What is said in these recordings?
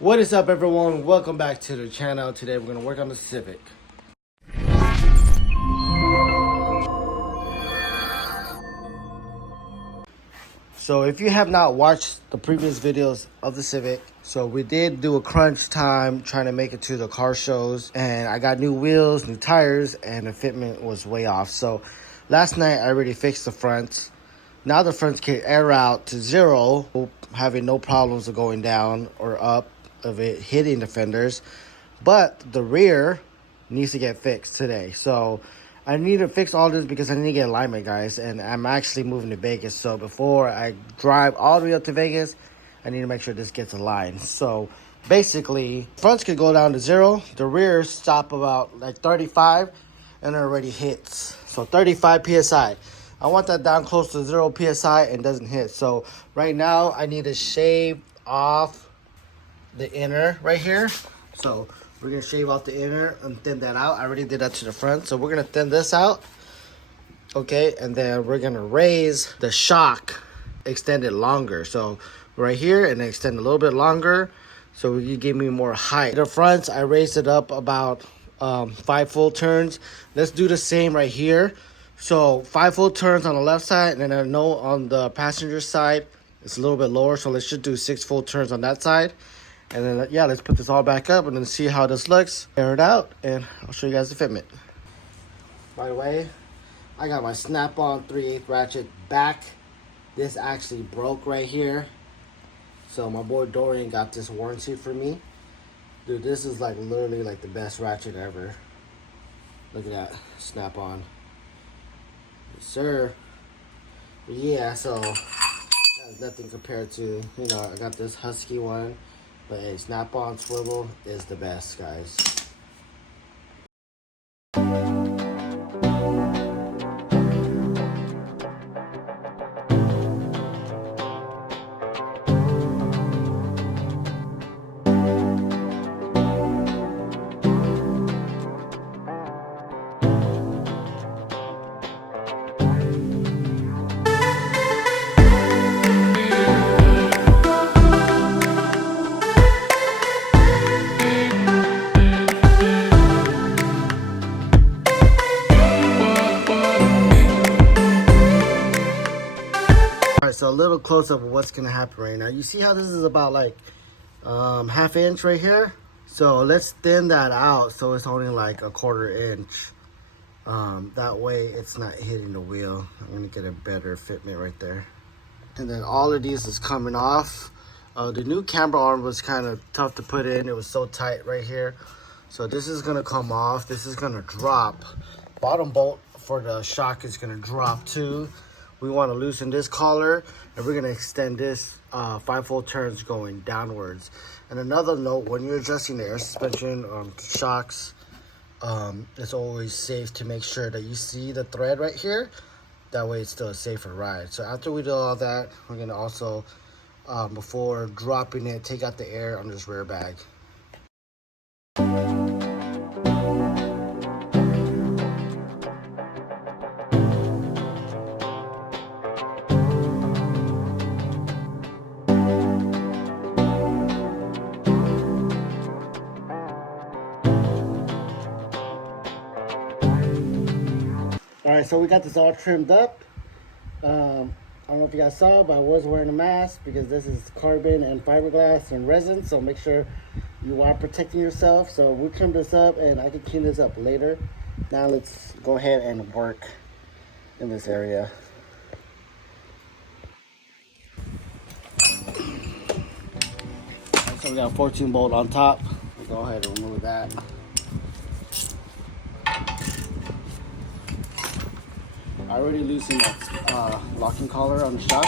What is up, everyone? Welcome back to the channel. Today we're going to work on the Civic. So if you have not watched the previous videos of the Civic, so we did do a crunch time trying to make it to the car shows, and I got new wheels, new tires, and the fitment was way off. So last night I already fixed the front. Now the fronts can air out to 0, having no problems of going down or up of it hitting the fenders. But the rear needs to get fixed today. So I need to fix all this because I need to get alignment, guys. And I'm actually moving to Vegas. So before I drive all the way up to Vegas, I need to make sure this gets aligned. So basically, fronts can go down to 0. The rear stop about like 35 and it already hits. So 35 PSI. I want that down close to 0 PSI and doesn't hit. So right now I need to shave off the inner right here. So we're gonna shave off the inner and thin that out. I already did that to the front. So we're gonna thin this out. Okay, and then we're gonna raise the shock, extend it longer. So right here and extend a little bit longer. So you give me more height. The fronts, I raised it up about 5 full turns. Let's do the same right here. So 5 full turns on the left side, and then I know on the passenger side it's a little bit lower, so let's just do 6 full turns on that side. And then yeah, let's put this all back up and then see how this looks. Air it out and I'll show you guys the fitment. By the way, I got my snap-on 3/8 ratchet back. This actually broke right here, so my boy Dorian got this warranty for me. Dude, this is like literally like the best ratchet ever. Look at that snap-on. Yes, sir. But yeah, so that's nothing compared to, you know, I got this Husky one, but a snap-on swivel is the best, guys. Alright, so a little close up of what's gonna happen right now. You see how this is about like ½ inch right here? So let's thin that out so it's only like a ¼ inch. That way it's not hitting the wheel. I'm gonna get a better fitment right there. And then all of these is coming off. The new camber arm was kind of tough to put in. It was so tight right here. So this is gonna come off. This is gonna drop. Bottom bolt for the shock is gonna drop too. We want to loosen this collar, and we're going to extend this 5 full turns going downwards. And another note, when you're adjusting the air suspension shocks, it's always safe to make sure that you see the thread right here. That way it's still a safer ride. So after we do all that, we're going to also, before dropping it, take out the air on this rear bag. Alright, so we got this all trimmed up. I don't know if you guys saw, but I was wearing a mask because this is carbon and fiberglass and resin, so make sure you are protecting yourself. So we trimmed this up and I can clean this up later. Now let's go ahead and work in this area. So we got a 14 bolt on top. We'll go ahead and remove that. I already loosened that locking collar on the shock.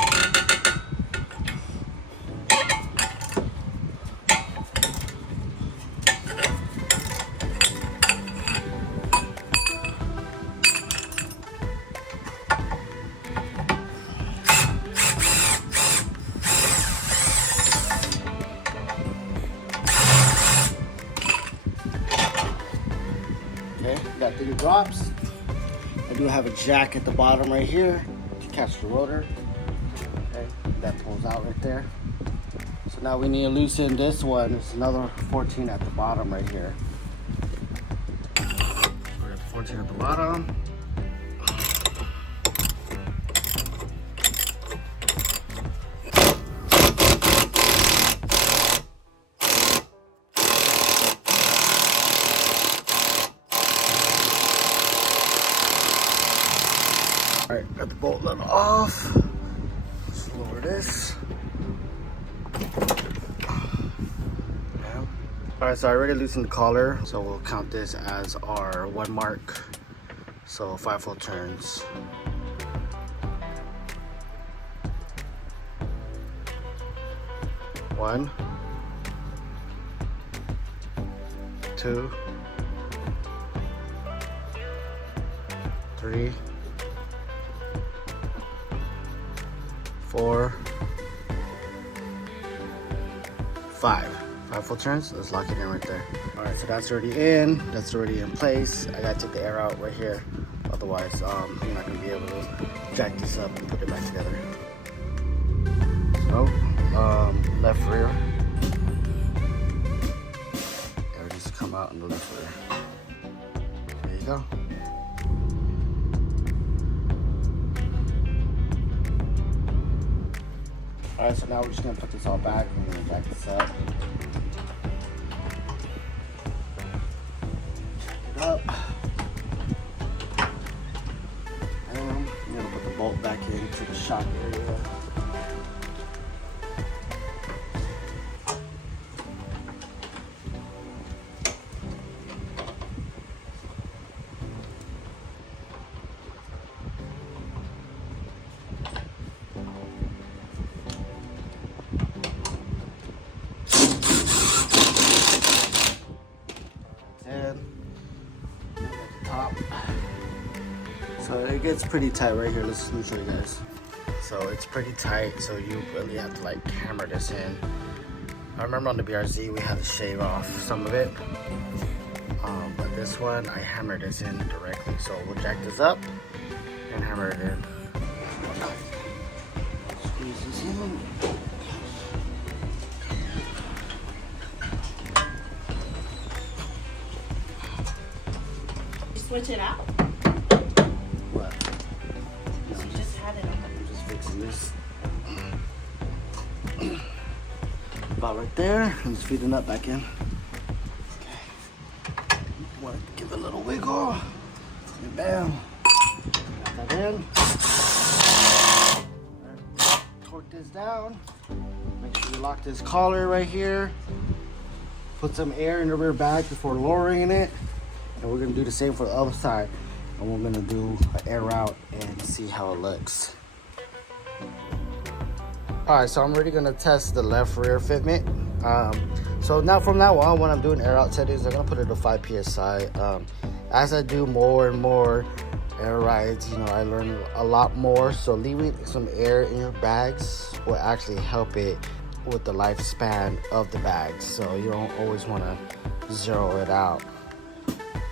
Okay, got 3 drops. I do have a jack at the bottom right here to catch the rotor. Okay, that pulls out right there. So So now we need to loosen this one. There's another 14 at the bottom right here. We're at 14 at the bottom. All right, got the bolt nut off. Let's lower this. All right, so I already loosened the collar, so we'll count this as our 1 mark. So 5 full turns. 1, 2, 3, 4, 5. 5 full turns. Let's lock it in right there. All right, so that's already in. That's already in place. I gotta take the air out right here. Otherwise, you're not gonna be able to jack this up and put it back together. So, left rear. Air needs to come out in the left rear. There you go. All right, so now we're just gonna put this all back. We're gonna jack this up. Up. And I'm gonna put the bolt back into the shock area. Top. So it gets pretty tight right here. Let me show you guys. So it's pretty tight, so you really have to like hammer this in. I remember on the BRZ we had to shave off some of it, but this one I hammered this in directly. So we'll jack this up and hammer it in. Squeeze this in. Switch it out? What? No, you just had it on. I'm just fixing this. About right there. I'm just feeding that back in. Okay. Want to give it a little wiggle. And bam. Got that in. Right. Torque this down. Make sure you lock this collar right here. Put some air in the rear back before lowering it. And we're gonna do the same for the other side. And we're gonna do an air out and see how it looks. All right, so I'm already gonna test the left rear fitment. So now from now on, when I'm doing air out settings, I'm gonna put it to 5 PSI. As I do more and more air rides, I learn a lot more. So leaving some air in your bags will actually help it with the lifespan of the bags. So you don't always wanna zero it out.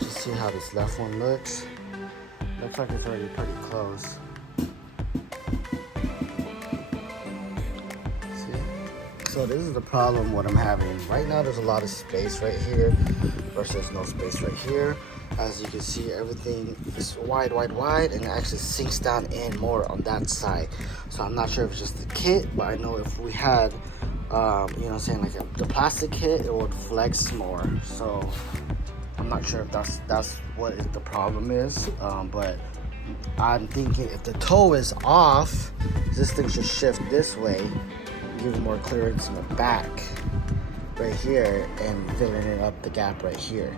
Just see how this left one looks. Looks like it's already pretty close. See? So this is the problem what I'm having. Right now there's a lot of space right here versus no space right here. As you can see, everything is wide, and it actually sinks down in more on that side. So I'm not sure if it's just the kit, but I know if we had, like the plastic kit, it would flex more. So I'm not sure if that's what the problem is, but I'm thinking if the toe is off, this thing should shift this way, give it more clearance in the back right here and filling it up the gap right here.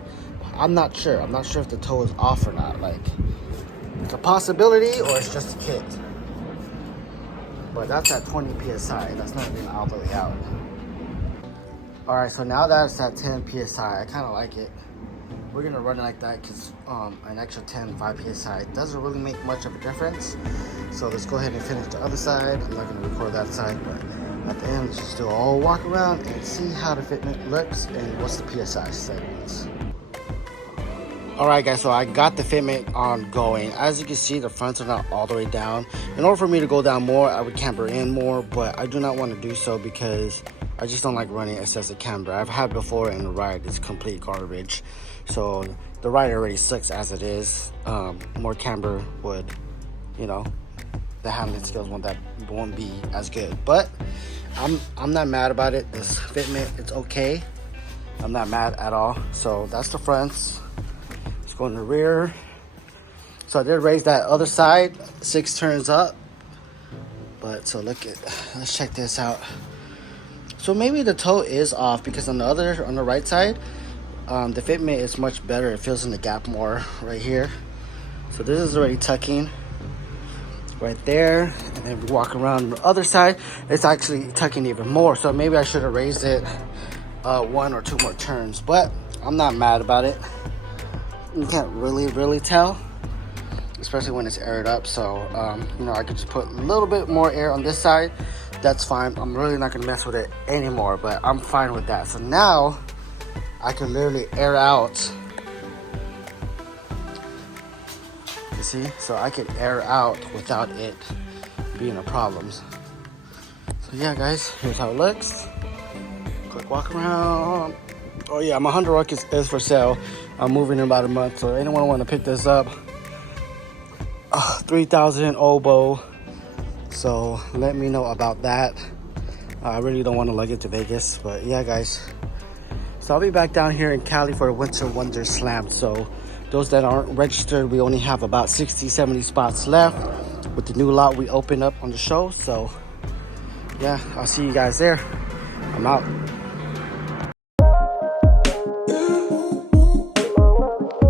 I'm not sure. I'm not sure if the toe is off or not. Like, it's a possibility or it's just a kit. But that's at 20 PSI. That's not even all the way out. All right, so now that it's at 10 PSI, I kind of like it. We're gonna run it like that because an extra 5 PSI doesn't really make much of a difference. So let's go ahead and finish the other side. I'm not gonna record that side, but at the end, let's just do a whole walk around and see how the fitment looks and what's the PSI settings. All right, guys, so I got the fitment on going. As you can see, the fronts are not all the way down. In order for me to go down more, I would camber in more, but I do not want to do so because I just don't like running excessive camber. I've had before, and the ride is complete garbage. So the ride already sucks as it is. More camber would, you know, the handling skills won't be as good. But I'm not mad about it. This fitment, it's okay. I'm not mad at all. So that's the fronts. Let's go in the rear. So I did raise that other side 6 turns up. But so let's check this out. So maybe the toe is off because on the right side, the fitment is much better. It fills in the gap more right here. So this is already tucking right there. And then we walk around the other side, it's actually tucking even more. So maybe I should have raised it 1 or 2 more turns, but I'm not mad about it. You can't really tell, especially when it's aired up. So you know, I could just put a little bit more air on this side. That's fine. I'm really not gonna mess with it anymore, but I'm fine with that. So now I can literally air out. You see? So I can air out without it being a problem. So yeah, guys, here's how it looks. Quick walk around. Oh yeah, my Honda Rock is for sale. I'm moving in about a month, so anyone want to pick this up? 3,000 oboe. So let me know about that. I really don't want to lug it to Vegas, but yeah, guys. So I'll be back down here in Cali for a Winter Wonder Slam. So those that aren't registered, we only have about 60-70 spots left with the new lot we opened up on the show. So yeah, I'll see you guys there. I'm out.